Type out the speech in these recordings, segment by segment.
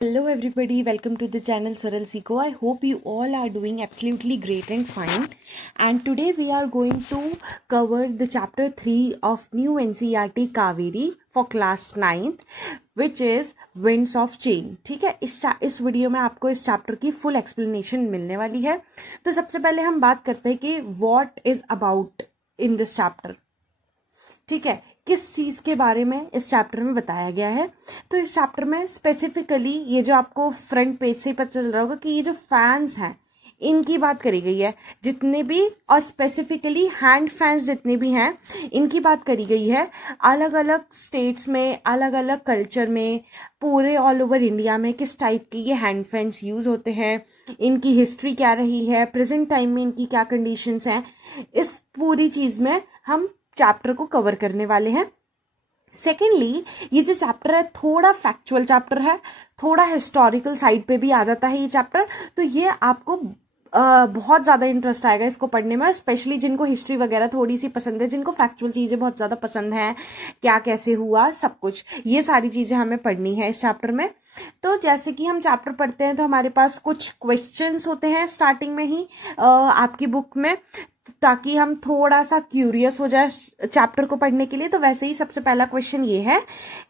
Hello everybody, welcome to the channel Saral Siko. I hope you all are doing absolutely great and fine. And today we are going to cover the chapter 3 of new NCERT Kaveri for class 9th, which is Winds of Change. ठीक है, इस video में आपको इस chapter की full explanation मिलने वाली है. तो सबसे पहले हम बात करते हैं कि what is about in this chapter. ठीक है, किस चीज़ के बारे में इस चैप्टर में बताया गया है. तो इस चैप्टर में स्पेसिफिकली ये जो आपको फ्रंट पेज से ही पता चल रहा होगा कि ये जो फैंस हैं इनकी बात करी गई है, जितने भी, और स्पेसिफिकली हैंड फैंस जितने भी हैं इनकी बात करी गई है. अलग अलग स्टेट्स में, अलग अलग कल्चर में, पूरे ऑल ओवर इंडिया में किस टाइप के ये हैंड फैंस यूज़ होते हैं, इनकी हिस्ट्री क्या रही है, प्रेजेंट टाइम में इनकी क्या कंडीशंस हैं, इस पूरी चीज़ में हम चैप्टर को कवर करने वाले हैं. सेकेंडली, ये जो चैप्टर है थोड़ा फैक्चुअल चैप्टर है, थोड़ा हिस्टोरिकल साइड पे भी आ जाता है ये चैप्टर. तो ये आपको बहुत ज़्यादा इंटरेस्ट आएगा इसको पढ़ने में, स्पेशली जिनको हिस्ट्री वगैरह थोड़ी सी पसंद है, जिनको फैक्चुअल चीज़ें बहुत ज़्यादा पसंद हैं, क्या कैसे हुआ सब कुछ, ये सारी चीज़ें हमें पढ़नी है इस चैप्टर में. तो जैसे कि हम चैप्टर पढ़ते हैं तो हमारे पास कुछ क्वेश्चंस होते हैं स्टार्टिंग में ही आपकी बुक में, ताकि हम थोड़ा सा क्यूरियस हो जाए चैप्टर को पढ़ने के लिए. तो वैसे ही सबसे पहला क्वेश्चन ये है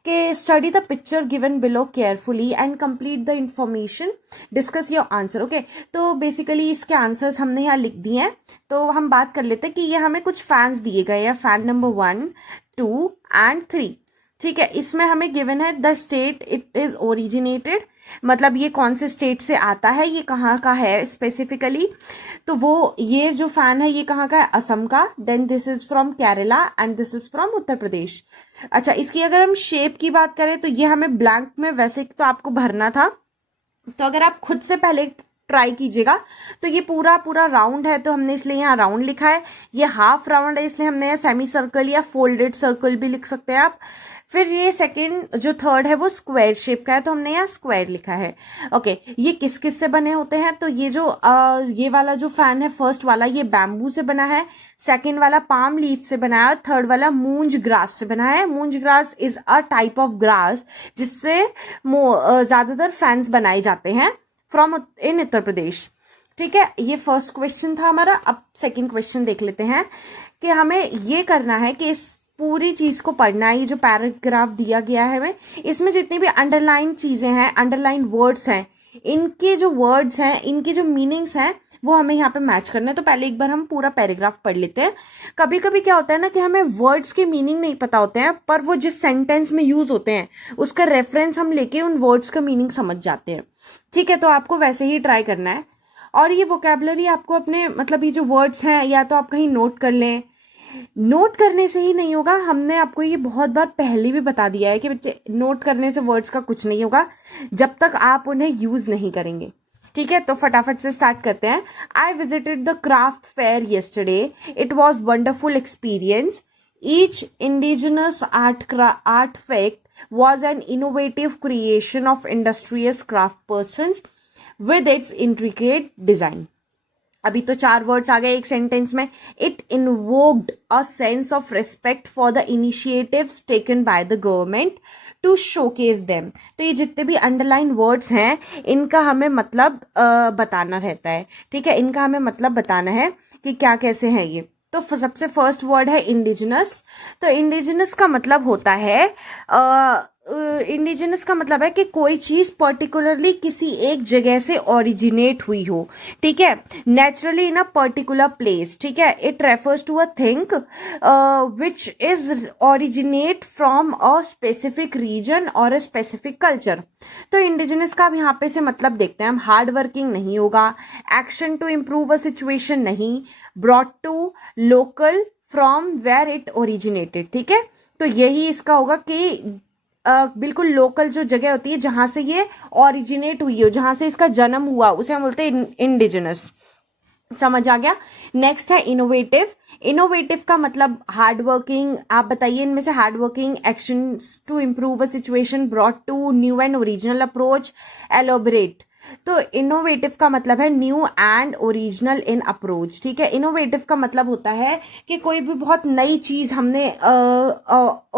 कि study the picture given below carefully and complete the information, discuss your answer. Okay, तो बेसिकली इसके आंसर्स हमने यहाँ लिख दिए हैं. तो हम बात कर लेते हैं कि ये हमें कुछ फैंस दिए गए हैं, फैन नंबर 1, 2 एंड 3. ठीक है, इसमें हमें गिवन है the state it is originated, मतलब ये कौन से स्टेट से आता है, ये कहाँ का है स्पेसिफिकली. तो वो ये जो फैन है ये कहाँ का है, असम का. Then this is from Kerala and this is from Uttar Pradesh. अच्छा, इसकी अगर हम शेप की बात करें तो ये हमें ब्लैंक में वैसे तो आपको भरना था, तो अगर आप खुद से पहले ट्राई कीजिएगा. तो ये पूरा पूरा राउंड है तो हमने इसलिए यहाँ राउंड लिखा है. ये हाफ राउंड है इसलिए हमने यहाँ सेमी सर्कल या फोल्डेड सर्कल भी लिख सकते हैं आप. फिर ये सेकंड जो थर्ड है वो स्क्वायर शेप का है तो हमने यहाँ स्क्वायर लिखा है. ओके, ये किस किस से बने होते हैं, तो ये जो ये वाला जो फैन है फर्स्ट वाला ये बैम्बू से बना है, सेकंड वाला पाम लीफ से बना है, थर्ड वाला मूंज ग्रास से बना है. मूंज grass is a type of grass जिससे ज्यादातर फैंस बनाए जाते हैं फ्रॉम इन उत्तर प्रदेश. ठीक है, ये फर्स्ट क्वेश्चन था हमारा. अब सेकंड क्वेश्चन देख लेते हैं कि हमें ये करना है कि इस पूरी चीज को पढ़ना है. ये जो पैराग्राफ दिया गया है हमें, इसमें जितनी भी अंडरलाइन चीजें हैं, अंडरलाइन वर्ड्स हैं, इनके जो वर्ड्स हैं, इनके जो मीनिंग्स हैं वो हमें यहाँ पे मैच करना है. तो पहले एक बार हम पूरा पैराग्राफ पढ़ लेते हैं. कभी कभी क्या होता है ना कि हमें वर्ड्स के मीनिंग नहीं पता होते हैं, पर वो जिस सेंटेंस में यूज होते हैं उसका रेफरेंस हम लेके उन वर्ड्स का मीनिंग समझ जाते हैं. ठीक है, तो आपको वैसे ही ट्राई करना है. और ये वोकेबलरी आपको अपने, मतलब ये जो वर्ड्स हैं या तो आप कहीं नोट कर लें. नोट करने से ही नहीं होगा, हमने आपको ये बहुत बार पहले भी बता दिया है कि बच्चे नोट करने से वर्ड्स का कुछ नहीं होगा जब तक आप उन्हें यूज नहीं करेंगे. ठीक है, तो फटाफट से स्टार्ट करते हैं. I visited the craft fair yesterday, it was wonderful experience. Each indigenous artifact was an innovative creation of industrious craft persons with its intricate design. अभी तो 4 वर्ड्स आ गए एक सेंटेंस में. It invoked a sense of respect for the initiatives taken by the government to showcase them. तो ये जितने भी underline words हैं इनका हमें मतलब बताना रहता है. ठीक है, इनका हमें मतलब बताना है कि क्या कैसे हैं ये. तो सबसे फर्स्ट वर्ड है इंडिजिनस. तो इंडिजिनस का मतलब होता है इंडिजिनस का मतलब है कि कोई चीज पर्टिकुलरली किसी एक जगह से ओरिजिनेट हुई हो. ठीक है, naturally in a particular place. ठीक है, it refers to a thing which is originate from a specific region और अ स्पेसिफिक कल्चर. तो इंडिजिनस का अब यहाँ पे से मतलब देखते हैं हम. हार्ड वर्किंग नहीं होगा, action to improve a situation नहीं, brought to local from where it originated. ठीक है, तो यही इसका होगा कि बिल्कुल लोकल जो जगह होती है जहां से ये ओरिजिनेट हुई हो, जहां से इसका जन्म हुआ, उसे हम बोलते हैं इंडिजिनस. समझ आ गया. नेक्स्ट है इनोवेटिव. इनोवेटिव का मतलब हार्ड वर्किंग. आप बताइए इनमें से hard working, actions to improve a situation, brought to new and original approach, elaborate. तो इनोवेटिव का मतलब है new and original in approach. ठीक है, इनोवेटिव का मतलब होता है कि कोई भी बहुत नई चीज हमने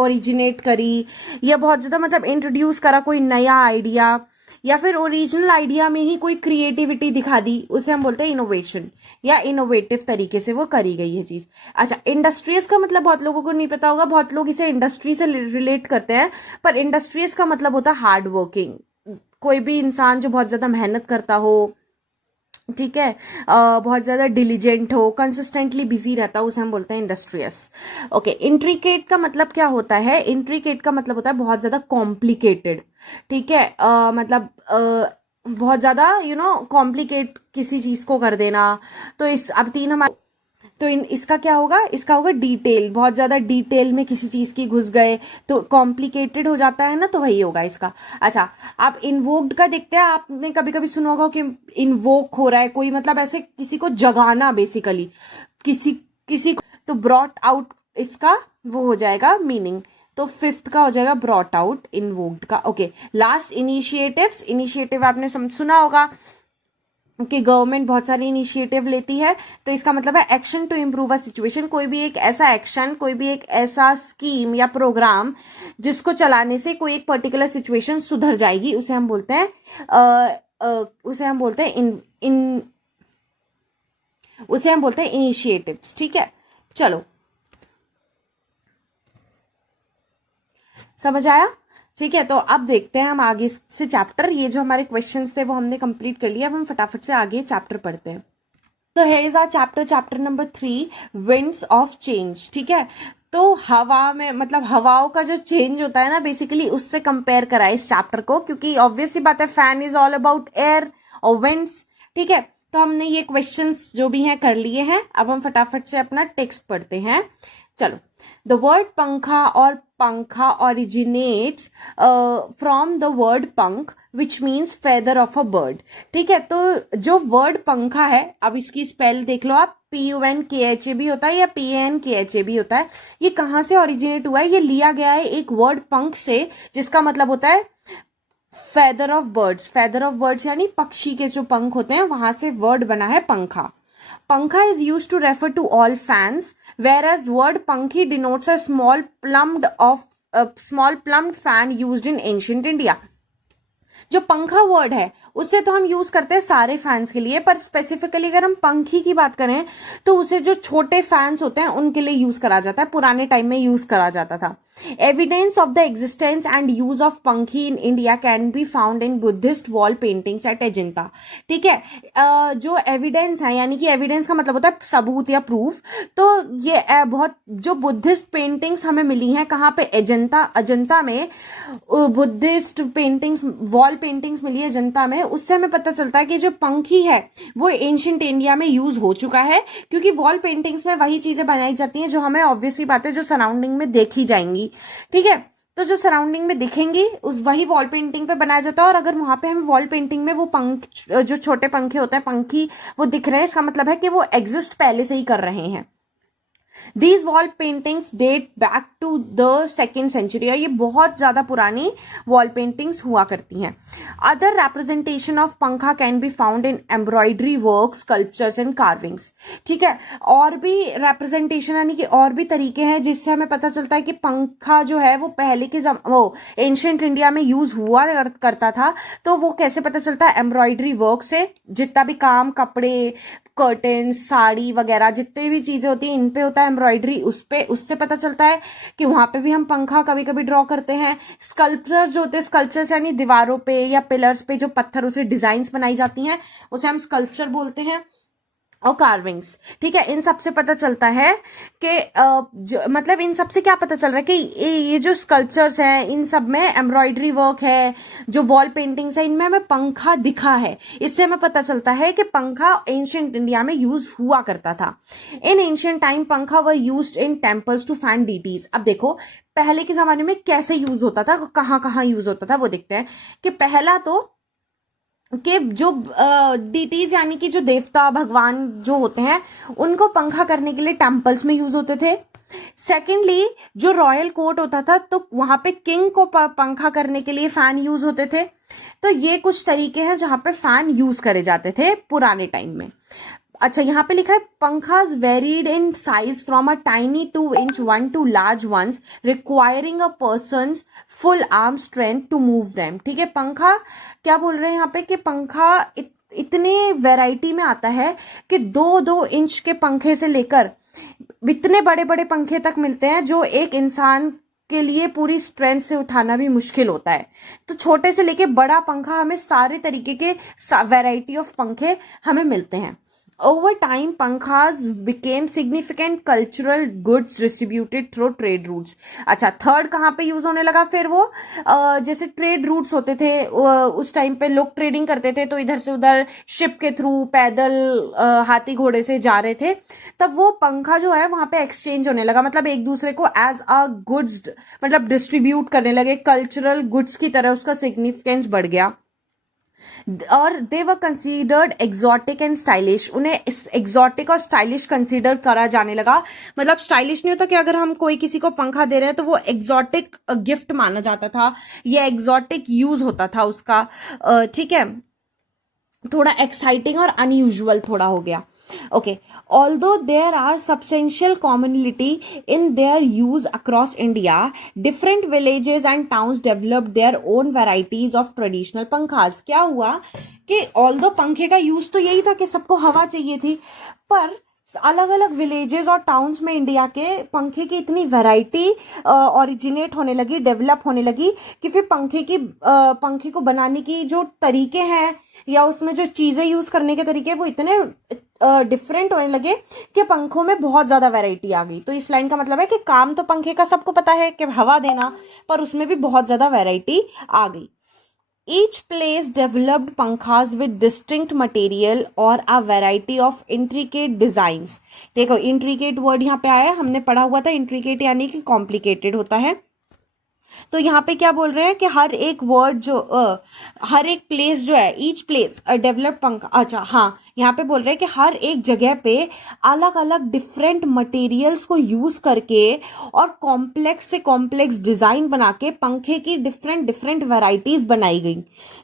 ओरिजिनेट करी या बहुत ज्यादा मतलब इंट्रोड्यूस करा कोई नया आइडिया या फिर ओरिजिनल आइडिया में ही कोई क्रिएटिविटी दिखा दी, उसे हम बोलते हैं इनोवेशन, या इनोवेटिव तरीके से वो करी गई है चीज। अच्छा, इंडस्ट्रियस का मतलब बहुत लोगों को नहीं पता होगा, बहुत लोग इसे इंडस्ट्री से रिलेट करते हैं, पर इंडस्ट्रियस का मतलब होता है हार्ड वर्किंग, कोई भी इंसान जो बहुत ज्यादा मेहनत करता हो, ठीक है, बहुत ज्यादा डिलीजेंट हो, कंसिस्टेंटली बिजी रहता हो, उसे हम बोलते हैं इंडस्ट्रियस। ओके, इंट्रिकेट का मतलब क्या होता है? इंट्रिकेट का मतलब होता है बहुत ज्यादा कॉम्प्लिकेटेड, ठीक है, मतलब बहुत ज्यादा कॉम्प्लिकेट किसी चीज को कर देना। तो इस अब तीन हमारे, तो इसका क्या होगा? इसका होगा डिटेल, बहुत ज्यादा डिटेल में किसी चीज की घुस गए तो कॉम्प्लिकेटेड हो जाता है ना, तो वही होगा इसका। अच्छा, आप इन्वोक्ड का देखते हैं, आपने कभी कभी सुना होगा कि इन्वोक हो रहा है कोई, मतलब ऐसे किसी को जगाना बेसिकली, किसी किसी को, तो ब्रॉट आउट इसका वो हो जाएगा मीनिंग। तो फिफ्थ का हो जाएगा ब्रॉट आउट, इन्वोक्ड का। Okay, last initiatives. इनिशिएटिव आपने सुना होगा कि गवर्नमेंट बहुत सारी इनिशिएटिव लेती है, तो इसका मतलब है action to improve a situation, कोई भी एक ऐसा एक्शन, कोई भी एक ऐसा स्कीम या प्रोग्राम जिसको चलाने से कोई एक पर्टिकुलर सिचुएशन सुधर जाएगी, उसे हम बोलते हैं उसे हम बोलते हैं इनिशिएटिव्स। ठीक है, चलो समझ आया? ठीक है, तो अब देखते हैं हम आगे से चैप्टर। ये जो हमारे क्वेश्चंस थे वो हमने कंप्लीट कर लिया, अब हम फटाफट से आगे चैप्टर पढ़ते हैं। तो है is our chapter number 3, winds of change. ठीक है, तो हवा में, मतलब हवाओं का जो चेंज होता है ना, बेसिकली उससे कंपेयर करा है इस चैप्टर को, क्योंकि ऑब्वियसली बात है fan is all about air और विंड्स। ठीक है, तो हमने ये क्वेश्चंस जो भी हैं कर लिए हैं, अब हम फटाफट से अपना टेक्स्ट पढ़ते हैं। चलो, द वर्ड पंखा और पंखा ओरिजिनेट्स फ्रॉम द वर्ड पंख which means feather of a bird. ठीक है, तो जो वर्ड पंखा है, अब इसकी स्पेल देख लो आप, PUNKHA भी होता है या PANKHA भी होता है। ये कहाँ से ओरिजिनेट हुआ है? ये लिया गया है एक वर्ड पंख से, जिसका मतलब होता है feather of birds. Feather of birds यानी पक्षी के जो पंख होते हैं, वहां से वर्ड बना है पंखा। Pankha is used to refer to all fans, whereas word pankhi denotes a small plumed fan used in ancient India. जो पंखा वर्ड है उससे तो हम यूज करते हैं सारे फैंस के लिए, पर स्पेसिफिकली अगर हम पंखी की बात करें तो उसे जो छोटे फैंस होते हैं उनके लिए यूज करा जाता है, पुराने टाइम में यूज करा जाता था। Evidence of the existence and use of pankhi in India can be found in Buddhist wall paintings at Ajanta. ठीक है, जो एविडेंस है, यानी कि एविडेंस का मतलब होता है सबूत या प्रूफ, तो ये बहुत जो बुद्धिस्ट पेंटिंग्स हमें मिली हैं, कहाँ पे? अजंता में बुद्धिस्ट पेंटिंग्स, वॉल पेंटिंग्स मिली है अजंता में। उससे हमें पता चलता है कि जो पंखी है वो एंशिएंट इंडिया में यूज हो चुका है, क्योंकि वॉल पेंटिंग्स में वही चीजें बनाई जाती हैं जो हमें ऑब्वियसली बात है जो सराउंडिंग में देखी जाएंगी। ठीक है, तो जो सराउंडिंग में दिखेंगी उस वही वॉल पेंटिंग पे बनाया जाता है, और अगर वहां पे हमें वॉल पेंटिंग में वो पंख, जो छोटे पंखे होते हैं पंखी, वो दिख रहे हैं, इसका मतलब है कि वो एग्जिस्ट पहले से ही कर रहे हैं। These wall paintings date back to the 2nd century, ये बहुत ज्यादा पुरानी वॉल पेंटिंग्स हुआ करती हैं। Other representation of पंखा can be found in embroidery work, sculptures and carvings। ठीक है, और भी representation यानी कि और भी तरीके हैं जिससे हमें पता चलता है कि पंखा जो है वो पहले के वो एंशिएंट इंडिया में यूज हुआ करता था। तो वो कैसे पता चलता है? एम्ब्रॉयडरी वर्क से, जितना भी काम, कपड़े, कर्टन, साड़ी वगैरह जितने भी चीजें होती हैं इन पे होता है एम्ब्रॉयडरी, उससे पता चलता है कि वहां पे भी हम पंखा कभी कभी ड्रॉ करते हैं। स्कल्पचर जो होते हैं, स्कल्पचर्स यानी दीवारों पे या पिलर्स पे जो पत्थरों से डिजाइन्स बनाई जाती हैं, उसे हम स्कल्पचर बोलते हैं। और कार्विंग्स, ठीक है, इन सब से पता चलता है कि मतलब इन सब से क्या पता चल रहा है कि ये जो स्कल्पचर्स हैं इन सब में एम्ब्रॉयडरी वर्क है, जो वॉल पेंटिंग्स है इनमें हमें पंखा दिखा है। इससे हमें पता चलता है कि पंखा एंशिएंट इंडिया में यूज हुआ करता था। इन ancient time pankha were used in temples to fan deities. अब देखो पहले के जमाने में कैसे यूज होता था, कहाँ कहाँ यूज होता था, वो देखते हैं। कि पहला तो कि जो डीटीज यानी कि जो देवता भगवान जो होते हैं उनको पंखा करने के लिए टेम्पल्स में यूज होते थे। सेकेंडली, जो रॉयल कोर्ट होता था तो वहां पे किंग को पंखा करने के लिए फैन यूज होते थे। तो ये कुछ तरीके हैं जहां पे फैन यूज करे जाते थे पुराने टाइम में। अच्छा यहाँ पे लिखा है pankhas varied in size from a tiny 2 inch one to large ones requiring a person's full arm strength to move them. ठीक है, पंखा क्या बोल रहे हैं यहाँ पे कि पंखा इतने वैरायटी में आता है कि 2-2 इंच के पंखे से लेकर इतने बड़े बड़े पंखे तक मिलते हैं जो एक इंसान के लिए पूरी स्ट्रेंथ से उठाना भी मुश्किल होता है। तो छोटे से लेके बड़ा पंखा हमें सारे तरीके के वैरायटी ऑफ पंखे हमें मिलते हैं। Over time pankhas became significant cultural goods distributed through trade routes. अच्छा, थर्ड कहाँ पे यूज होने लगा फिर वो जैसे ट्रेड रूट्स होते थे उस टाइम पे लोग ट्रेडिंग करते थे तो इधर से उधर शिप के थ्रू पैदल हाथी घोड़े से जा रहे थे, तब वो पंखा जो है वहां पे एक्सचेंज होने लगा, मतलब एक दूसरे को एज अ गुड्स मतलब डिस्ट्रीब्यूट करने लगे, कल्चरल गुड्स की तरह उसका सिग्निफिकेंस बढ़ गया। और दे वर कंसीडर्ड एग्जॉटिक एंड स्टाइलिश, उन्हें एग्जॉटिक और स्टाइलिश कंसीडर करा जाने लगा। मतलब स्टाइलिश नहीं होता कि अगर हम कोई किसी को पंखा दे रहे हैं तो वो एग्जॉटिक गिफ्ट माना जाता था, ये एग्जॉटिक यूज होता था उसका। ठीक है, थोड़ा एक्साइटिंग और अनयूजुअल थोड़ा हो गया। Okay, although there are substantial commonality in their use across India, different villages and towns developed their own varieties of traditional पंखास। क्या हुआ कि although पंखे का यूज तो यही था कि सबको हवा चाहिए थी, पर अलग अलग विलेजेस और टाउन्स में इंडिया के पंखे की इतनी वैरायटी ओरिजिनेट होने लगी, डेवलप होने लगी कि फिर पंखे को बनाने की जो तरीके हैं या उसमें जो चीजें यूज करने के तरीके वो इतने डिफरेंट होने लगे कि पंखों में बहुत ज्यादा वैरायटी आ गई। तो इस लाइन का मतलब है कि काम तो पंखे का सबको पता है कि हवा देना, पर उसमें भी बहुत ज्यादा वैरायटी आ गई। Each place developed पंखास with distinct material और a variety of intricate designs। देखो intricate वर्ड यहाँ पे आया, हमने पढ़ा हुआ था intricate यानी कि complicated होता है। तो यहाँ पे क्या बोल रहे हैं कि हर एक वर्ड जो हर एक प्लेस जो है, ईच प्लेस डेवलप पंखा। अच्छा हाँ, यहाँ पे बोल रहे हैं कि हर एक जगह पे अलग अलग डिफरेंट मटेरियल्स को यूज करके और कॉम्प्लेक्स से कॉम्प्लेक्स डिजाइन बना के पंखे की डिफरेंट डिफरेंट वैरायटीज बनाई गई,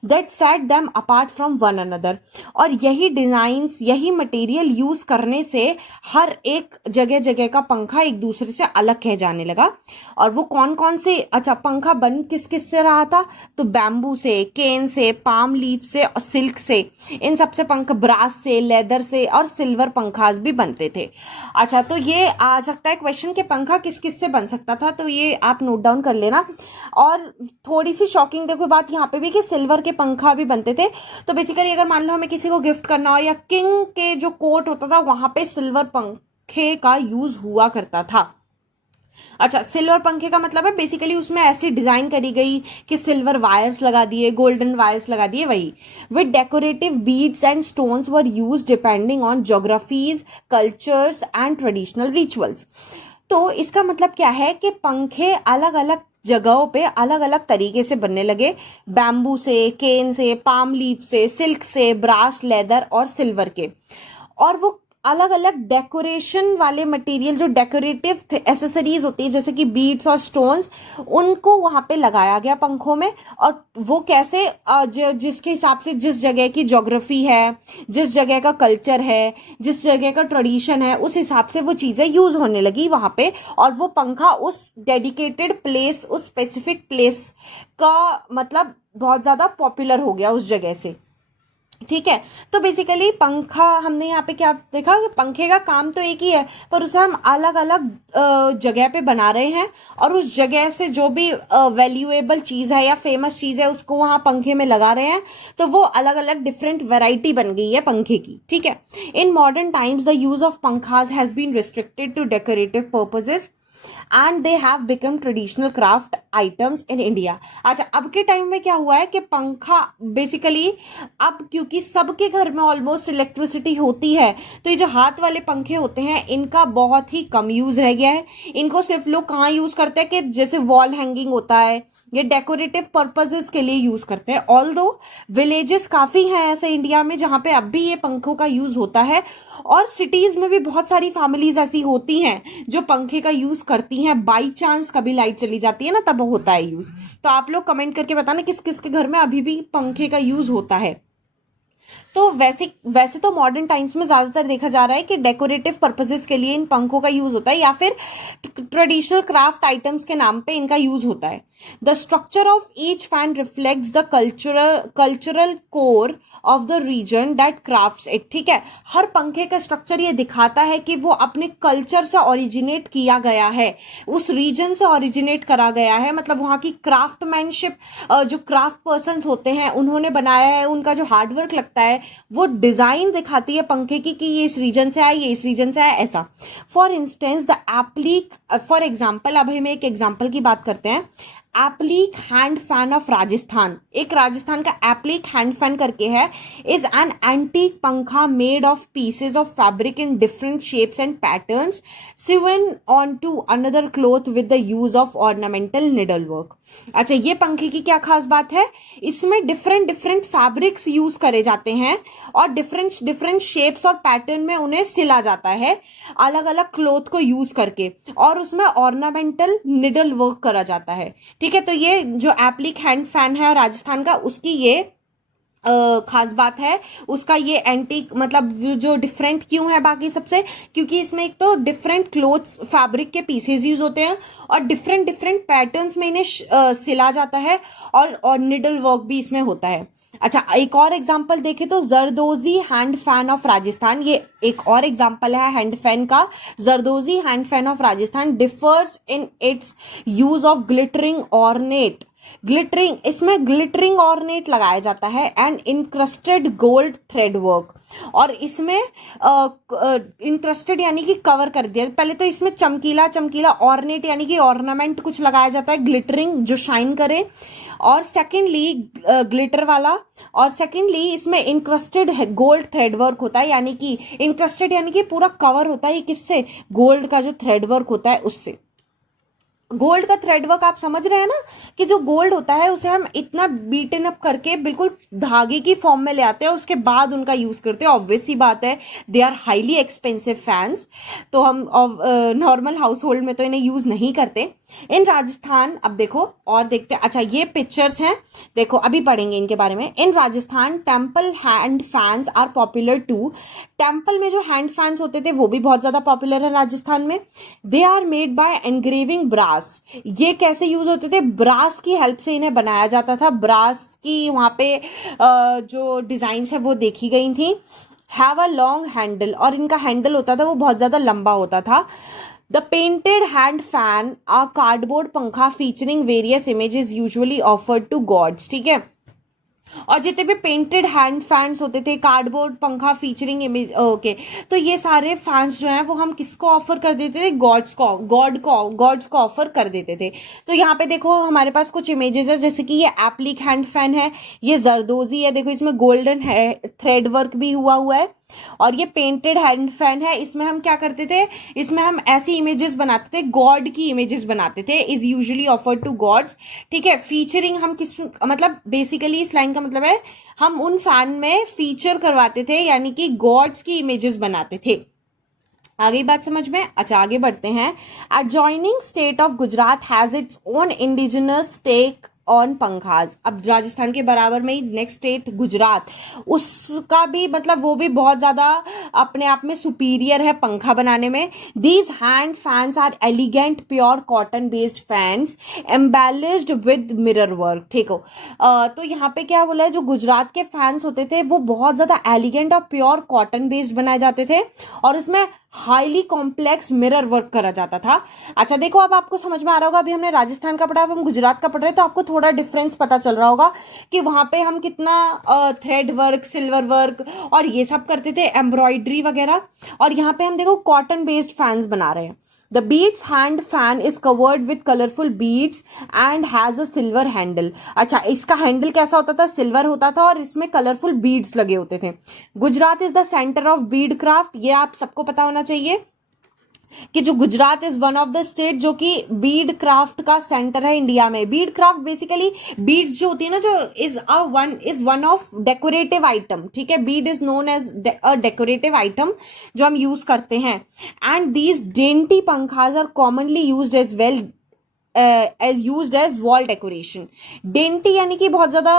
that set them apart from one another. और यही डिजाइन्स, यही मटेरियल यूज करने से हर एक जगह जगह का पंखा एक दूसरे से अलग कह जाने लगा। और वो कौन कौन से, अच्छा पंखा बन किस किस से रहा था, तो बैम्बू से, केन से, पाम लीफ से और सिल्क से, इन सबसे पंख, ब्रास से, लेदर से और सिल्वर पंखास भी बनते थे। अच्छा, तो ये आ सकता है क्वेश्चन कि पंखा किस किस से बन सकता था, तो ये आप नोट डाउन कर लेना। और थोड़ी सी शॉकिंग देखो बात यहाँ पे भी कि सिल्वर के पंखा भी बनते थे। तो बेसिकली अगर मान लो हमें किसी को गिफ्ट करना हो या किंग के जो कोर्ट होता था वहां पे सिल्वर पंखे का यूज हुआ करता था। अच्छा, सिल्वर पंखे का मतलब है बेसिकली उसमें ऐसी डिजाइन करी गई कि सिल्वर वायर्स लगा दिए, गोल्डन वायर्स लगा दिए, वही with decorative beads and stones were use depending on geographies, cultures and traditional rituals. तो इसका मतलब क्या है कि पंखे अलग अलग जगहों पे अलग अलग तरीके से बनने लगे, बैम्बू से, केन से, पाम लीफ से, सिल्क से, ब्रास, लेदर और सिल्वर के। और वो अलग अलग डेकोरेशन वाले मटेरियल, जो डेकोरेटिव एसेसरीज होती है जैसे कि बीड्स और स्टोन्स, उनको वहां पे लगाया गया पंखों में। और वो कैसे, जिसके हिसाब से जिस जगह की ज्योग्राफी है, जिस जगह का कल्चर है, जिस जगह का ट्रेडिशन है, उस हिसाब से वो चीजें यूज होने लगी वहां पे। और वो पंखा उस डेडिकेटेड प्लेस, उस स्पेसिफिक प्लेस का मतलब बहुत ज्यादा पॉपुलर हो गया उस जगह से। ठीक है, तो बेसिकली पंखा हमने यहाँ पे क्या देखा कि पंखे का काम तो एक ही है, पर उसे हम अलग अलग जगह पे बना रहे हैं और उस जगह से जो भी वैल्यूएबल चीज है या फेमस चीज है उसको वहां पंखे में लगा रहे हैं, तो वो अलग अलग डिफरेंट वैरायटी बन गई है पंखे की। ठीक है, in modern times the use of pankhas has been restricted to decorative purposes and they have become traditional craft items in India. अच्छा, अब के टाइम में क्या हुआ है कि पंखा बेसिकली अब क्योंकि सबके घर में ऑलमोस्ट इलेक्ट्रिसिटी होती है, तो ये जो हाथ वाले पंखे होते हैं इनका बहुत ही कम यूज रह गया है। इनको सिर्फ लोग कहाँ यूज करते हैं कि जैसे वॉल हैंगिंग होता है, ये डेकोरेटिव पर्पजेस के लिए यूज करते हैं। ऑल्दो विलेजेस काफी हैं ऐसे इंडिया में जहां पे अब भी ये पंखों का यूज होता है, और सिटीज में भी बहुत सारी फैमिलीज ऐसी होती हैं जो पंखे का यूज करती हैं। बाई चांस कभी लाइट चली जाती है ना, तब होता है यूज। तो आप लोग कमेंट करके बताना किस किस के घर में अभी भी पंखे का यूज होता है। तो वैसे वैसे तो मॉडर्न टाइम्स में ज्यादातर देखा जा रहा है कि डेकोरेटिव पर्पसेस के लिए इन पंखों का यूज होता है या फिर ट्रेडिशनल क्राफ्ट आइटम्स के नाम पे इनका यूज होता है। The structure of each fan reflects the cultural core of the region that crafts it. ठीक है, हर पंखे का स्ट्रक्चर ये दिखाता है कि वो अपने कल्चर से ओरिजिनेट किया गया है, उस रीजन से ओरिजिनेट करा गया है, मतलब वहां की क्राफ्टमैनशिप, जो क्राफ्ट पर्सन होते हैं उन्होंने बनाया है, उनका जो हार्डवर्क लगता है, वो डिजाइन दिखाती है पंखे की कि ये इस रीजन से आया, ये इस रीजन से आया, ऐसा। For instance the applique, for example, अब हम एक एग्जाम्पल की बात करते हैं। Applique hand fan of Rajasthan, एक राजस्थान का एप्लीक हैंड फैन करके है, is an antique pankha made of pieces of fabric in different shapes and patterns sewn on to another cloth with the use of ornamental needle work. अच्छा, ये पंखे की क्या खास बात है, इसमें डिफरेंट डिफरेंट फैब्रिक्स यूज करे जाते हैं और डिफरेंट डिफरेंट शेप्स और पैटर्न में उन्हें सिला जाता है अलग अलग क्लोथ को यूज करके, और उसमें ऑर्नामेंटल निडल वर्क करा जाता है। ठीक है, तो ये जो एप्लीक हैंड फैन है राजस्थान का, उसकी ये खास बात है, उसका ये एंटीक मतलब जो डिफरेंट क्यों है बाकी सबसे, क्योंकि इसमें एक तो डिफरेंट क्लोथ्स फैब्रिक के पीसेज यूज होते हैं और डिफरेंट डिफरेंट पैटर्न्स में इन्हें सिला जाता है और निडल वर्क भी इसमें होता है। अच्छा, एक और एग्जांपल देखें तो zardozi hand fan of Rajasthan, ये एक और एग्जांपल है हैंड फैन का। Zardozi hand fan of Rajasthan differs in its use of glittering ornate, glittering, इसमें ग्लिटरिंग ऑर्नेट लगाया जाता है and encrusted gold thread work, और इसमें इंक्रस्टेड यानी कि कवर कर दिया। पहले तो इसमें चमकीला चमकीला, ऑर्नेट यानी कि ऑर्नामेंट कुछ लगाया जाता है, ग्लिटरिंग जो शाइन करे, और सेकेंडली ग्लिटर वाला, और सेकेंडली इसमें इंक्रस्टेड गोल्ड थ्रेड वर्क होता है, यानी कि इंक्रस्टेड यानी कि पूरा कवर होता है किससे, गोल्ड का जो थ्रेड वर्क होता है उससे। गोल्ड का थ्रेड वर्क आप समझ रहे हैं ना, कि जो गोल्ड होता है उसे हम इतना बीटन अप करके बिल्कुल धागे की फॉर्म में ले आते हैं, उसके बाद उनका यूज करते हैं। ऑब्वियस सी बात है, they are highly expensive fans, तो हम नॉर्मल हाउस होल्ड में तो इन्हें यूज नहीं करते। इन राजस्थान, अब देखो और देखते हैं। अच्छा, ये पिक्चर्स हैं, देखो अभी पढ़ेंगे इनके बारे में। In Rajasthan temple hand fans are popular too, temple में जो हैंड फैंस होते थे वो भी बहुत ज्यादा पॉपुलर है राजस्थान में। They are made by engraving brass, ये कैसे यूज होते थे, ब्रास की हेल्प से इन्हें बनाया जाता था, ब्रास की वहां पे जो डिजाइन है वो देखी गई थी। हैव अ लॉन्ग हैंडल, और इनका हैंडल होता था वो बहुत ज्यादा लंबा होता था। The painted hand fan a cardboard pankha featuring various images usually offered to gods. ठीक है, और जितने भी पेंटेड हैंड फैंस होते थे, cardboard pankha featuring image, okay, तो ये सारे फैंस जो हैं वो हम किसको ऑफर कर देते थे, गॉड्स को ऑफर कर देते थे। तो यहाँ पे देखो हमारे पास कुछ इमेजेस है, जैसे कि ये एप्लिक हैंड फैन है, ये जरदोजी है, देखो इसमें गोल्डन है थ्रेड वर्क भी हुआ है, और ये पेंटेड हैंड फैन है। इसमें हम क्या करते थे, इसमें हम ऐसी इमेजेस बनाते थे, गॉड की इमेजेस बनाते थे, is usually offered to gods. ठीक है, फीचरिंग हम किस, मतलब बेसिकली इस लाइन का मतलब है हम उन फैन में फीचर करवाते थे, यानी कि गॉड्स की इमेजेस बनाते थे। आगे बात समझ में। अच्छा, आगे बढ़ते हैं। Adjoining state of Gujarat has its own indigenous take on pankhas, अब राजस्थान के बराबर में ही नेक्स्ट स्टेट गुजरात, उसका भी मतलब वो भी बहुत ज्यादा अपने आप में सुपीरियर है पंखा बनाने में। These hand fans are elegant pure cotton based fans embellished with mirror work. ठीक हो, तो यहाँ पे क्या बोला है, जो गुजरात के फैंस होते थे वो बहुत ज्यादा एलिगेंट और प्योर कॉटन बेस्ड बनाए जाते थे, और उसमें हाईली कॉम्प्लेक्स मिरर वर्क करा जाता था। अच्छा देखो, अब आपको समझ में आ रहा होगा, अभी हमने राजस्थान का पढ़ा, अब हम गुजरात का पढ़ रहे हैं, तो आपको थोड़ा डिफरेंस पता चल रहा होगा कि वहां पे हम कितना थ्रेड वर्क, सिल्वर वर्क और ये सब करते थे, एम्ब्रॉयडरी वगैरह, और यहाँ पे हम देखो कॉटन बेस्ड फैंस बना रहे हैं। The beads hand fan is covered with colorful beads and has a silver handle. अच्छा, इसका हैंडल कैसा होता था, सिल्वर होता था और इसमें कलरफुल बीड्स लगे होते थे। Gujarat is the centre of Beed craft, ये आप सबको पता होना चाहिए कि जो Gujarat is one of the state जो कि बीड क्राफ्ट का सेंटर है इंडिया में। बीड क्राफ्ट बेसिकली बीड्स जो होती है ना, जो is one of decorative item. ठीक है, bead is known as a decorative item जो हम यूज करते हैं। And these dainty pankhas are commonly used as well as wall decoration. Dainty यानी कि बहुत ज्यादा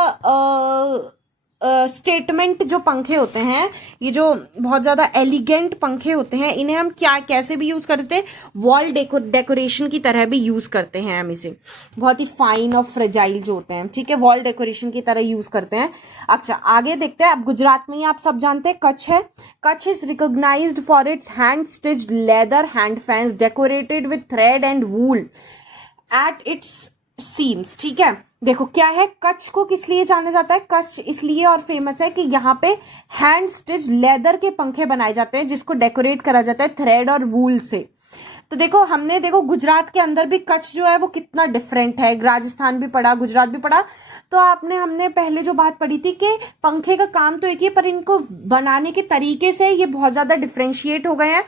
स्टेटमेंट जो पंखे होते हैं, ये जो बहुत ज्यादा एलिगेंट पंखे होते हैं, इन्हें हम क्या कैसे भी यूज करते हैं, वॉल डेकोरेशन की तरह भी यूज करते हैं हम इसे, बहुत ही फाइन और फ्रेजाइल जो होते हैं, ठीक है, वॉल डेकोरेशन की तरह यूज करते हैं। अच्छा आगे देखते हैं। अब गुजरात में ही आप सब जानते हैं कच्छ है। Kutch is recognised for its hand stitched leather hand fans decorated with thread and wool at its seams, ठीक है। देखो क्या है, कच्छ को किस लिए जाना जाता है, कच्छ इसलिए और फेमस है कि यहाँ पे हैंड स्टिच लेदर के पंखे बनाए जाते हैं जिसको डेकोरेट करा जाता है थ्रेड और वूल से। तो देखो हमने देखो गुजरात के अंदर भी कच्छ जो है वो कितना डिफरेंट है, राजस्थान भी पढ़ा, गुजरात भी पढ़ा, तो हमने पहले जो बात पढ़ी थी कि पंखे का काम तो एक ही, पर इनको बनाने के तरीके से ये बहुत ज्यादा डिफरेंशिएट हो गए हैं।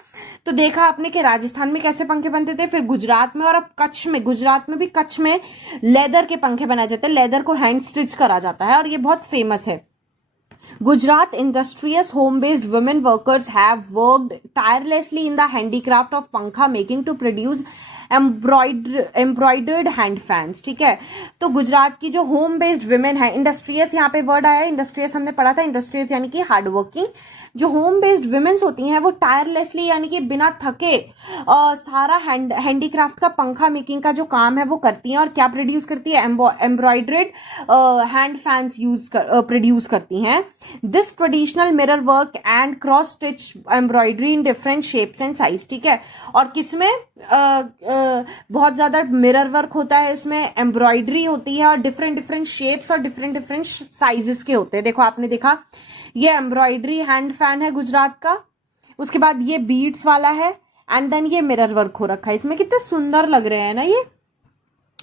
तो देखा आपने कि राजस्थान में कैसे पंखे बनते थे, फिर गुजरात में, और अब कच्छ में, गुजरात में भी कच्छ में लेदर के पंखे बनाए जाते हैं, लेदर को हैंड स्टिच करा जाता है और ये बहुत फेमस है। Gujarat industrious home-based women workers have worked tirelessly in the handicraft of pankha making to produce embroidered hand fans, ठीक है। तो गुजरात की जो होम बेस्ड वुमेन है, इंडस्ट्रियस यहाँ पे वर्ड आया है, इंडस्ट्रियस हमने पढ़ा था, इंडस्ट्रियस यानी कि हार्ड वर्किंग, जो होम बेस्ड वुमेन्स होती हैं वो टायरलेसली यानी कि बिना थके सारा हैंडीक्राफ्ट का पंखा मेकिंग का जो काम है वो करती हैं, और क्या प्रोड्यूस करती है, एम्ब्रॉयडर्ड हैंड फैंस प्रोड्यूस करती हैं। This traditional mirror work and cross stitch embroidery in different shapes and size, ठीक है। और किसमें बहुत ज्यादा मिरर वर्क होता है, इसमें एम्ब्रॉयडरी होती है और डिफरेंट डिफरेंट शेप्स और डिफरेंट डिफरेंट साइजेस के होते हैं। देखो आपने देखा ये एम्ब्रॉयडरी हैंड फैन है गुजरात का, उसके बाद ये बीड्स वाला है, एंड देन ये मिरर वर्क हो रखा है, इसमें कितने सुंदर लग रहे हैं ना ये।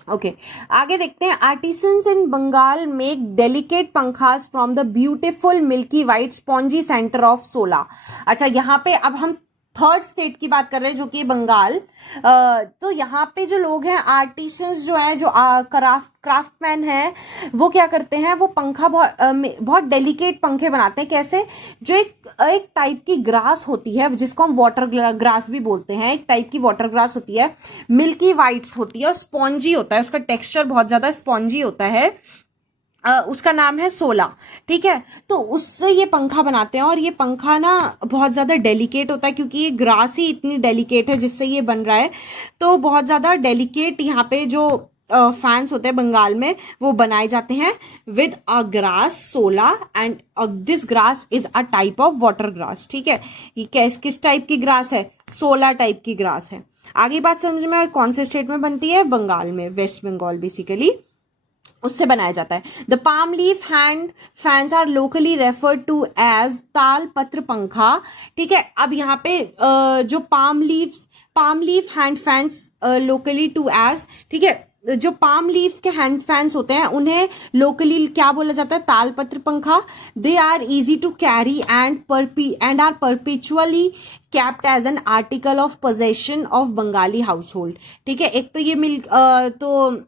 ओके आगे देखते हैं। Artisans in Bengal make delicate pankhas from the beautiful milky white spongy centre of shola. अच्छा यहाँ पे अब हम थर्ड स्टेट की बात कर रहे हैं जो कि बंगाल। तो यहाँ पे जो लोग हैं आर्टिसंस जो है, जो क्राफ्टमैन है, वो क्या करते हैं, वो पंखा बहुत डेलिकेट पंखे बनाते हैं। कैसे, जो एक टाइप की ग्रास होती है जिसको हम वाटर ग्रास भी बोलते हैं, एक टाइप की वाटर ग्रास होती है, मिल्की वाइट्स होती है और स्पॉन्जी होता है, उसका टेक्सचर बहुत ज्यादा स्पॉन्जी होता है, उसका नाम है सोला, ठीक है। तो उससे ये पंखा बनाते हैं और ये पंखा ना बहुत ज्यादा डेलिकेट होता है क्योंकि ये ग्रास ही इतनी डेलिकेट है जिससे ये बन रहा है। तो बहुत ज्यादा डेलिकेट यहाँ पे जो फैंस होते हैं बंगाल में वो बनाए जाते हैं विद अ ग्रास सोला, and this grass is a type of water grass, ठीक है। ये किस टाइप की ग्रास है, सोला टाइप की ग्रास है। आगे बात समझ में, कौन से स्टेट में बनती है, बंगाल में, वेस्ट बंगाल बेसिकली, उससे बनाया जाता है। The palm leaf hand fans are locally referred to as tal patra pankha, ठीक है। अब यहाँ पे जो palm leaf hand fans locally to as, ठीक है, जो पाम लीफ के हैंड फैंस होते हैं उन्हें लोकली क्या बोला जाता है, तालपत्र पंखा। They are easy to carry and are perpetually kept as an article of possession of Bengali household, ठीक है। एक तो ये तो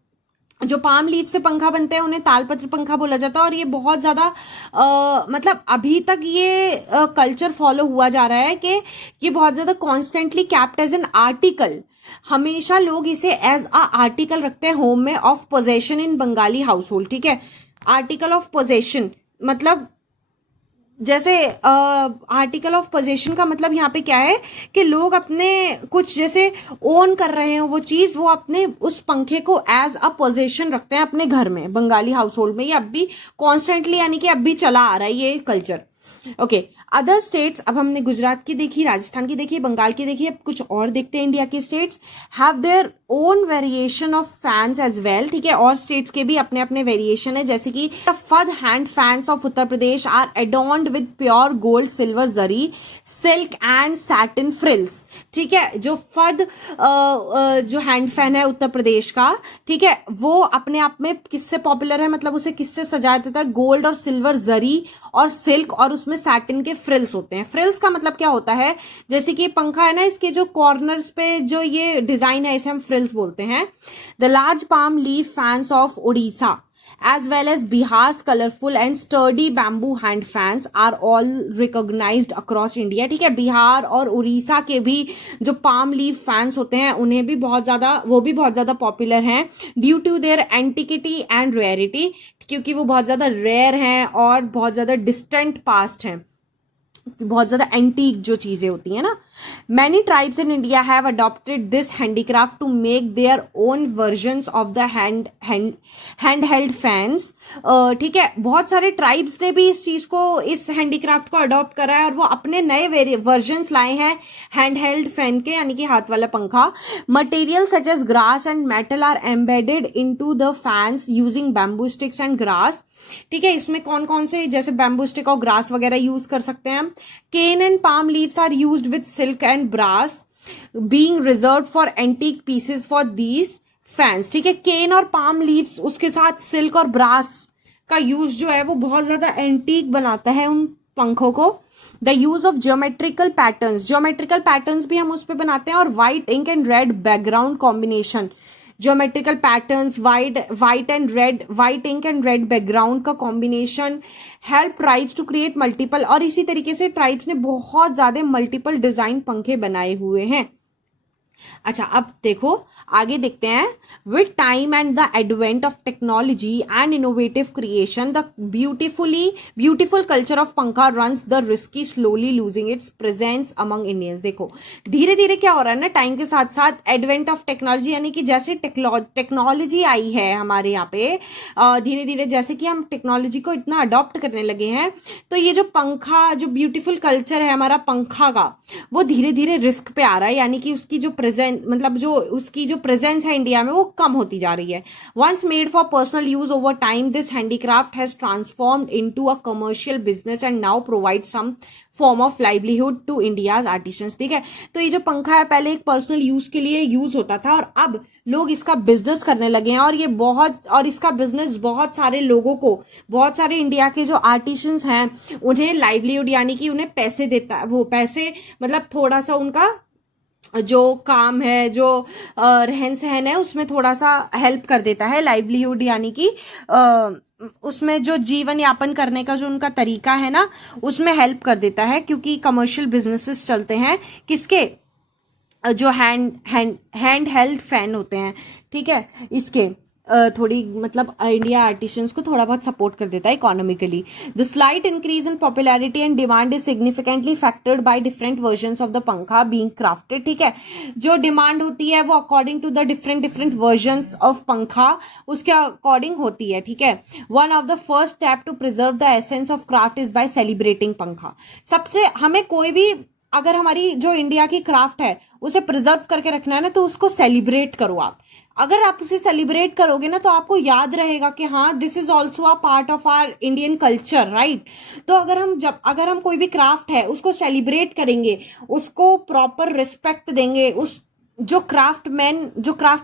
जो पाम लीफ से पंखा बनते हैं उन्हें तालपत्र पंखा बोला जाता है, और ये बहुत ज्यादा मतलब अभी तक ये कल्चर फॉलो हुआ जा रहा है कि ये बहुत ज्यादा constantly kept as an article, हमेशा लोग इसे एज अ आर्टिकल रखते हैं होम में of possession in Bengali household, ठीक है। आर्टिकल ऑफ पोजेशन मतलब जैसे आर्टिकल ऑफ पोजेशन का मतलब यहाँ पे क्या है कि लोग अपने कुछ जैसे ओन कर रहे हैं वो चीज, वो अपने उस पंखे को एज अ पोजेशन रखते हैं अपने घर में, बंगाली हाउस होल्ड में। ये अब भी कॉन्स्टेंटली यानी कि अब भी चला आ रहा है ये कल्चर। ओके अदर स्टेट्स, अब हमने गुजरात की देखी, राजस्थान की देखी, बंगाल की देखी, अब कुछ और देखते हैं। इंडिया के states have their own variation of fans as well, ठीक है। और स्टेट्स के भी अपने अपने वेरिएशन है, जैसे कि the phad hand fans of Uttar Pradesh are adorned with pure gold silver zari silk and satin frills, ठीक है। जो फद जो हैंड फैन है उत्तर प्रदेश का, ठीक है, वो अपने आप में किससे पॉपुलर है, मतलब उसे किससे सजाया जाता है, गोल्ड और सिल्वर जरी और सिल्क, और उसमें सैटिन के फ्रिल्स होते हैं। फ्रिल्स का मतलब क्या होता है, जैसे कि पंखा है ना, इसके जो कॉर्नर्स पे जो ये डिजाइन है इसे हम फ्रिल्स बोलते हैं। The large palm leaf fans of Odisha as well as Bihar's colorful and sturdy bamboo hand fans are all recognized across India. ठीक है, बिहार और उड़ीसा के भी जो palm leaf fans होते हैं उन्हें भी बहुत ज़्यादा वो भी बहुत ज़्यादा पॉपुलर हैं due to their antiquity and rarity, क्योंकि वो बहुत ज़्यादा रेयर हैं और बहुत ज़्यादा डिस्टेंट पास्ट हैं, बहुत ज्यादा एंटीक जो चीजें होती है ना. Many tribes in India have adopted this handicraft to make their own versions of the hand held fans. ठीक है, बहुत सारे ट्राइब्स ने भी इस चीज को, इस हैंडीक्राफ्ट को अडॉप्ट करा है और वो अपने नए वर्जन्स लाए हैं हैंड हेल्ड फैन के, यानी कि हाथ वाला पंखा. Material such as grass and metal are embedded into the fans using bamboo sticks and grass. ठीक है, इसमें कौन कौन से, जैसे बैम्बू स्टिक और ग्रास वगैरह यूज कर सकते हैं हम. Cane and palm leaves are used with silk and brass being reserved for antique pieces for these fans. ठीक है, केन और पाम लीव्स उसके साथ सिल्क और ब्रास का यूज जो है वो बहुत ज्यादा एंटीक बनाता है उन पंखों को. The use of geometrical patterns भी हम उस पर बनाते हैं, और white ink and red background combination, geometrical patterns, white ink and red background का combination help tribes to create multiple, और इसी तरीके से ट्राइब्स ने बहुत ज्यादा मल्टीपल डिजाइन पंखे बनाए हुए हैं. अच्छा, अब देखो आगे देखते हैं. With time and the advent of technology and innovative creation the beautiful culture of pankha runs the risky slowly losing its presence among Indians. देखो धीरे धीरे क्या हो रहा है ना, टाइम के साथ साथ एडवेंट ऑफ टेक्नोलॉजी, यानी कि जैसे टेक्नोलॉजी आई है हमारे यहाँ पे, धीरे धीरे जैसे कि हम टेक्नोलॉजी को इतना अडॉप्ट करने लगे हैं, तो ये जो पंखा, जो ब्यूटीफुल कल्चर है हमारा पंखा का, वो धीरे धीरे रिस्क पे आ रहा है, यानी कि उसकी जो मतलब जो उसकी जो प्रेजेंस है इंडिया में वो कम होती जा रही है. Once made for personal use over time this handicraft has transformed into a commercial business and now provide some form of livelihood to India's artisans. ठीक है, तो ये जो पंखा है पहले एक पर्सनल यूज के लिए यूज होता था, और अब लोग इसका बिजनेस करने लगे हैं, और इसका बिजनेस बहुत सारे लोगों को, बहुत सारे इंडिया के जो आर्टिसंस हैं उन्हें लाइवलीहुड, यानी कि उन्हें पैसे देता है, वो पैसे मतलब थोड़ा सा उनका जो काम है, जो रहन सहन है, उसमें थोड़ा सा हेल्प कर देता है. लाइवलीहुड यानी कि उसमें जो जीवन यापन करने का जो उनका तरीका है ना, उसमें हेल्प कर देता है, क्योंकि कमर्शियल बिजनेसेस चलते हैं किसके, जो हैंड हेल्ड फैन होते हैं. ठीक है, इसके थोड़ी मतलब इंडिया आर्टिसंस को थोड़ा बहुत सपोर्ट कर देता है economically. The slight increase in popularity and demand is significantly factored by different versions of the pankha being crafted. ठीक है, जो डिमांड होती है वो according to the different versions of pankha उसके अकॉर्डिंग होती है. ठीक है, one of the first step to preserve the essence of craft is by celebrating pankha. सबसे हमें कोई भी, अगर हमारी जो इंडिया की क्राफ्ट है उसे प्रिजर्व करके रखना है ना, तो उसको सेलिब्रेट करो आप. अगर आप उसे सेलिब्रेट करोगे ना, तो आपको याद रहेगा कि हाँ, this is also a part of our Indian culture, right. तो अगर हम कोई भी क्राफ्ट है उसको सेलिब्रेट करेंगे, उसको प्रॉपर रिस्पेक्ट देंगे, उस जो क्राफ्ट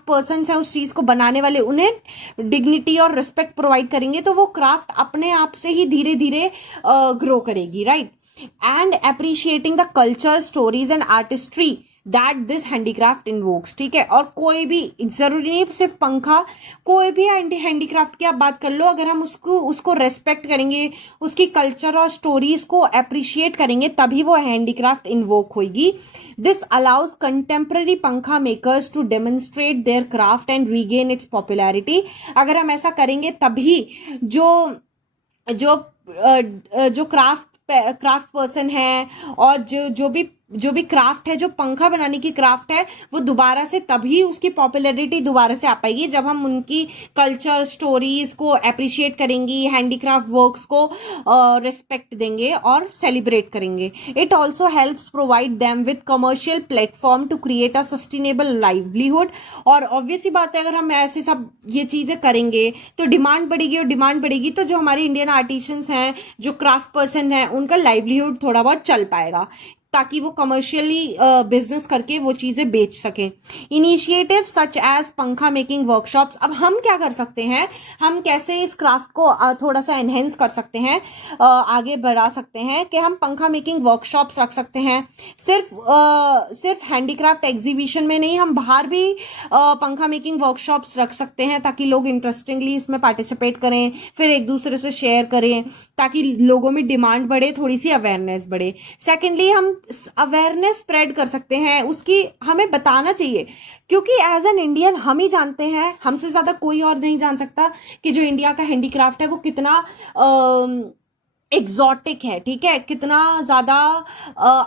पर्सन है उस चीज को बनाने वाले, उन्हें डिग्निटी और रिस्पेक्ट प्रोवाइड करेंगे, तो वो क्राफ्ट अपने आप से ही धीरे धीरे ग्रो करेगी, right. And appreciating the culture, stories and artistry that this handicraft invokes. ठीक है, और कोई भी, जरूरी नहीं सिर्फ पंखा, कोई भी हैंडीक्राफ्ट की आप बात कर लो, अगर हम उसको रेस्पेक्ट करेंगे, उसकी कल्चर और स्टोरीज को अप्रिशिएट करेंगे, तभी वो हैंडीक्राफ्ट इन्वोक होगी. This allows contemporary pankha makers to demonstrate their craft and regain its popularity. अगर हम ऐसा करेंगे तभी जो क्राफ्ट पर्सन है, और जो भी क्राफ्ट है, जो पंखा बनाने की क्राफ्ट है, वो दोबारा से, तभी उसकी पॉपुलैरिटी दोबारा से आ पाएगी जब हम उनकी कल्चर, स्टोरीज को अप्रिशिएट करेंगी, हैंडीक्राफ्ट वर्क्स को रिस्पेक्ट देंगे और सेलिब्रेट करेंगे. It also helps provide them with commercial platform to create a sustainable livelihood. और ऑब्वियसली बात है, अगर हम ऐसे सब ये चीजें करेंगे तो डिमांड बढ़ेगी, तो जो हमारे इंडियन आर्टिसंस हैं, जो क्राफ्ट पर्सन है, उनका लाइवलीहुड थोड़ा बहुत चल पाएगा. ताकि वो कमर्शियली बिजनेस करके वो चीजें बेच सकें। इनिशिएटिव सच एज पंखा मेकिंग वर्कशॉप्स। अब हम क्या कर सकते हैं, हम कैसे इस क्राफ्ट को थोड़ा सा एनहेंस कर सकते हैं, आगे बढ़ा सकते हैं, कि हम पंखा मेकिंग वर्कशॉप्स रख सकते हैं। सिर्फ हैंडीक्राफ्ट एग्जीबिशन में नहीं, हम बाहर भी पंखा मेकिंग वर्कशॉप्स रख सकते हैं, ताकि लोग इंटरेस्टिंगली इसमें पार्टिसिपेट करें, फिर एक दूसरे से शेयर करें, ताकि लोगों में डिमांड बढ़े, थोड़ी सी अवेयरनेस बढ़े। सेकेंडली, हम अवेयरनेस स्प्रेड कर सकते हैं, उसकी हमें बताना चाहिए, क्योंकि एज एन इंडियन हम ही जानते हैं, हमसे ज्यादा कोई और नहीं जान सकता कि जो इंडिया का हैंडीक्राफ्ट है वो कितना एग्जॉटिक है, ठीक है, कितना ज्यादा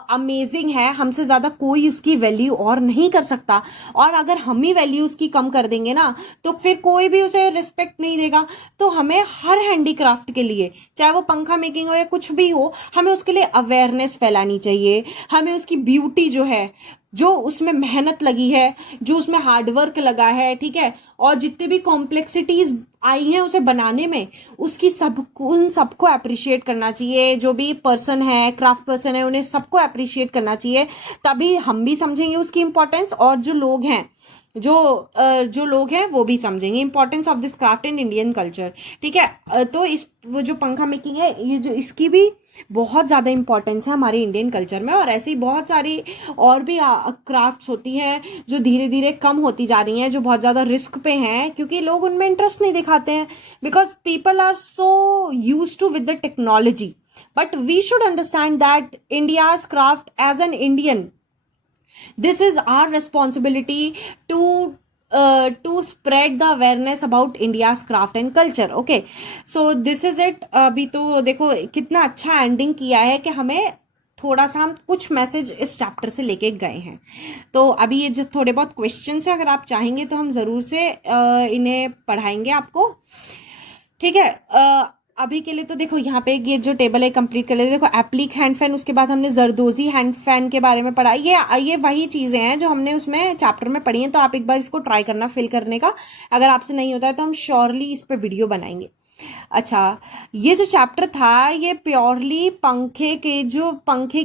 अमेजिंग है। हमसे ज्यादा कोई उसकी वैल्यू और नहीं कर सकता, और अगर हम ही वैल्यू उसकी कम कर देंगे ना, तो फिर कोई भी उसे रिस्पेक्ट नहीं देगा। तो हमें हर हैंडीक्राफ्ट के लिए, चाहे वो पंखा मेकिंग हो या कुछ भी हो, हमें उसके लिए अवेयरनेस फैलानी चाहिए। हमें उसकी ब्यूटी जो है, जो उसमें मेहनत लगी है, जो उसमें हार्डवर्क लगा है, ठीक है, और जितने भी कॉम्प्लेक्सिटीज आई हैं उसे बनाने में, उसकी उन सबको अप्रिशिएट करना चाहिए। जो भी पर्सन है, क्राफ्ट पर्सन है, उन्हें सबको अप्रिशिएट करना चाहिए, तभी हम भी समझेंगे उसकी इंपॉर्टेंस, और जो लोग हैं वो भी समझेंगे importance of this craft in Indian culture, ठीक है। तो वो जो पंखा मेकिंग है, ये जो इसकी भी बहुत ज्यादा इंपॉर्टेंस है हमारे इंडियन कल्चर में, और ऐसी बहुत सारी और भी क्राफ्ट्स होती हैं जो धीरे धीरे कम होती जा रही हैं, जो बहुत ज्यादा रिस्क पे हैं, क्योंकि लोग उनमें इंटरेस्ट नहीं दिखाते हैं, because people are so use to with the technology. But we should understand that India's craft as an Indian, this is our responsibility to spread the awareness about India's craft and culture. Okay, so this is it. अभी तो देखो कितना अच्छा ending किया है, कि हमें थोड़ा सा हम कुछ मैसेज इस चैप्टर से लेके गए हैं। तो अभी ये जो थोड़े बहुत क्वेश्चंस है, अगर आप चाहेंगे तो हम जरूर से इन्हें पढ़ाएंगे आपको, ठीक है। अभी के लिए तो देखो यहाँ पे ये जो टेबल है कंप्लीट कर लेते। देखो एप्लिक हैंड फैन, उसके बाद हमने जरदोजी हैंड फैन के बारे में पढ़ा। ये वही चीजें हैं जो हमने उसमें चैप्टर में पढ़ी हैं, तो आप एक बार इसको ट्राई करना फिल करने का। अगर आपसे नहीं होता है तो हम श्योरली इस पे वीडियो बनाएंगे। अच्छा, ये जो चैप्टर था ये प्योरली पंखे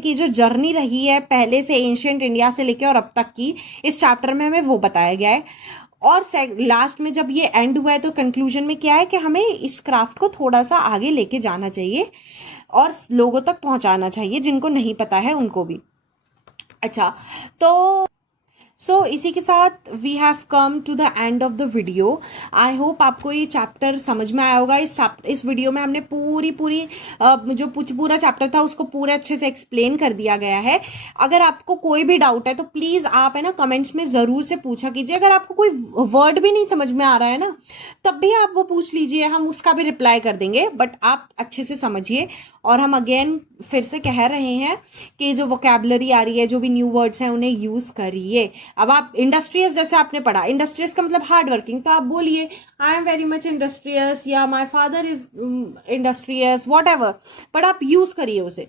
की जो जर्नी रही है पहले से एंशियंट इंडिया से लेके और अब तक की, इस चैप्टर में हमें वो बताया गया है। और लास्ट में जब ये एंड हुआ है तो कंक्लूजन में क्या है कि हमें इस क्राफ्ट को थोड़ा सा आगे लेके जाना चाहिए और लोगों तक पहुंचाना चाहिए, जिनको नहीं पता है उनको भी। अच्छा, तो इसी के साथ we have come to the end of the video. I hope आपको ये चैप्टर समझ में आया होगा। इस वीडियो में हमने पूरा चैप्टर था उसको पूरे अच्छे से एक्सप्लेन कर दिया गया है। अगर आपको कोई भी डाउट है तो प्लीज आप है ना कमेंट्स में जरूर से पूछा कीजिए। अगर आपको कोई वर्ड भी नहीं समझ में आ रहा है ना, तब भी आप वो पूछ लीजिए, हम उसका भी रिप्लाई कर देंगे, बट आप अच्छे से समझिए। और हम अगेन फिर से कह रहे हैं कि जो वोकैबुलरी आ रही है, जो भी न्यू वर्ड्स हैं, उन्हें यूज करिए। अब आप इंडस्ट्रियस, जैसे आपने पढ़ा, इंडस्ट्रियस का मतलब हार्ड वर्किंग, तो आप बोलिए I am very much industrious, या my father is industrious, whatever, but आप यूज करिए उसे,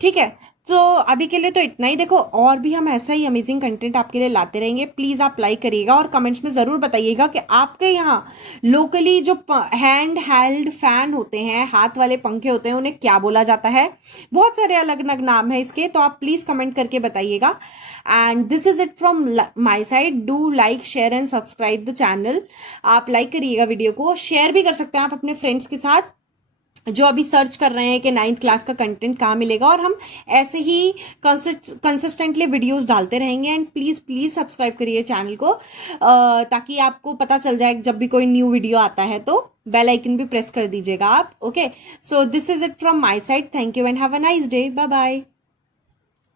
ठीक है। तो अभी के लिए तो इतना ही। देखो और भी हम ऐसा ही अमेजिंग कंटेंट आपके लिए लाते रहेंगे। प्लीज आप लाइक करिएगा और कमेंट्स में जरूर बताइएगा कि आपके यहाँ लोकली जो हैंड हेल्ड फैन होते हैं, हाथ वाले पंखे होते हैं, उन्हें क्या बोला जाता है। बहुत सारे अलग अलग नाम है इसके, तो आप प्लीज कमेंट करके बताइएगा। And this is it from my side. Do like, share and subscribe the channel. आप लाइक करिएगा वीडियो को, शेयर भी कर सकते हैं आप अपने फ्रेंड्स के साथ जो अभी सर्च कर रहे हैं कि 9th क्लास का कंटेंट कहाँ मिलेगा। और हम ऐसे ही कंसिस्टेंटली वीडियोस डालते रहेंगे। एंड प्लीज सब्सक्राइब करिए चैनल को, ताकि आपको पता चल जाए जब भी कोई न्यू वीडियो आता है, तो बेल आइकन भी प्रेस कर दीजिएगा आप। Okay, so this is it from my side. Thank you and have a nice day. Bye bye.